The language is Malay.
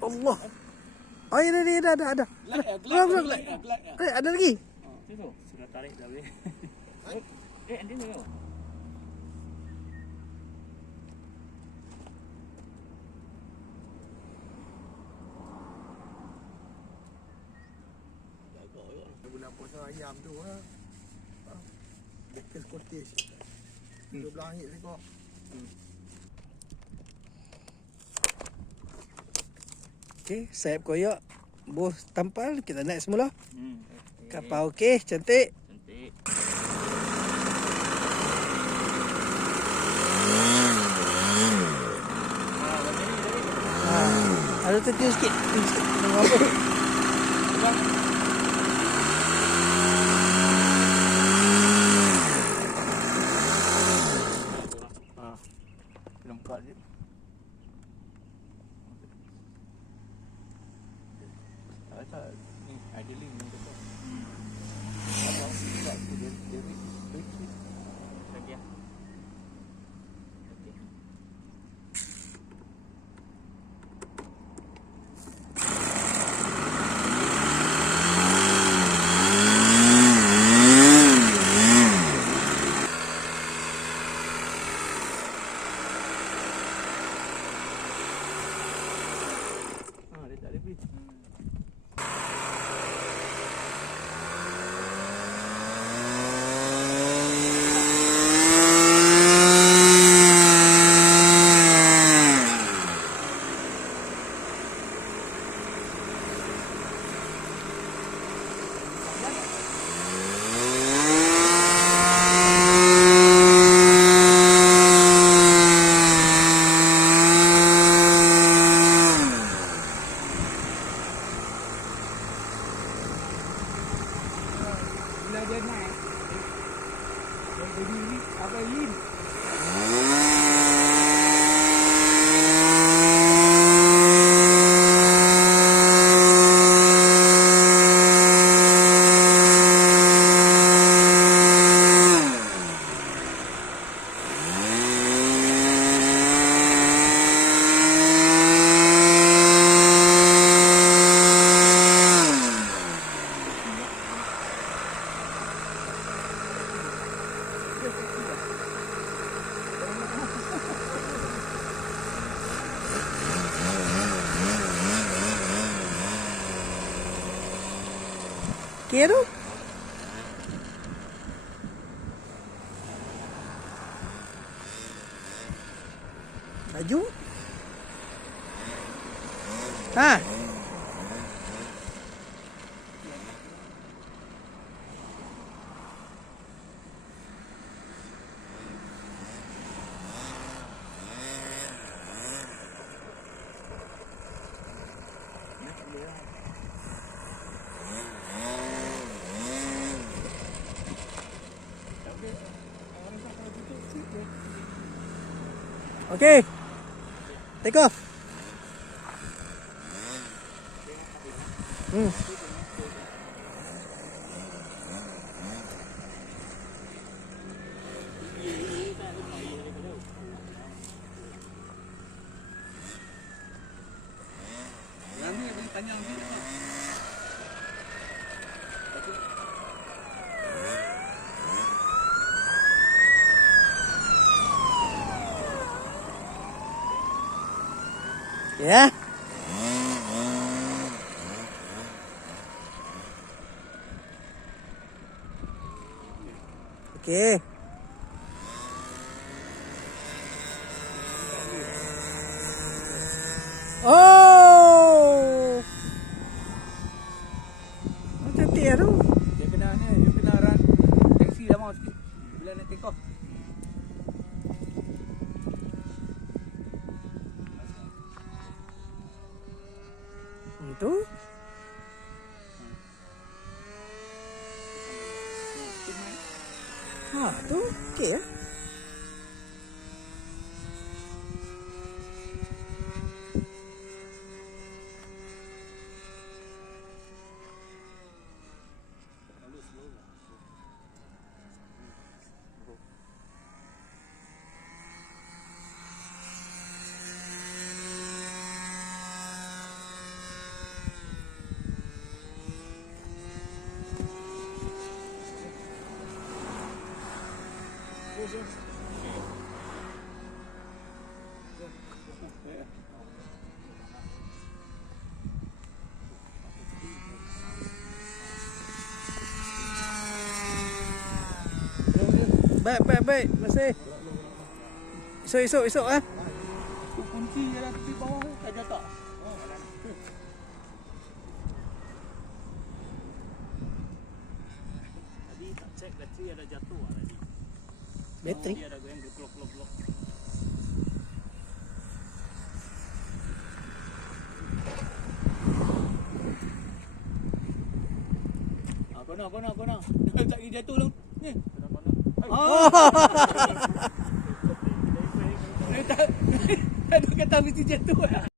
Allah. Oh, ada. Ada lagi. Sudah tarik dah boleh. Nanti ni. Bulan puasa ayam tu bekas cottage. Dua belah hit rekod. Okey, sayap koyak. Bos tampal, kita naik semula. Kapal okey, cantik. Cantik. Ada tertiup sikit. Tengok apa? Nampak je. Tak, ni idling ni betul. Apa tak tu dia lagi ah. Okey. Dia tak ada bridge. Bila dia naik, dia berdiri apa ini? Okey tu. Laju. Ha. Okey. Take off. Ya. Okey. Oh. Cantik tu. Dia kena Itu. Ha, tu okey ya. Baik. Masih. Esok ah. Kunci je lah tepi bawah tak jatuh. Tadi tak cek bateri ada jatuh lah tadi. Bateri. Dia ada goyang glok. Kona. Tak pergi jatuh lah. Ni. Dia tak kata mesti jatuh lah.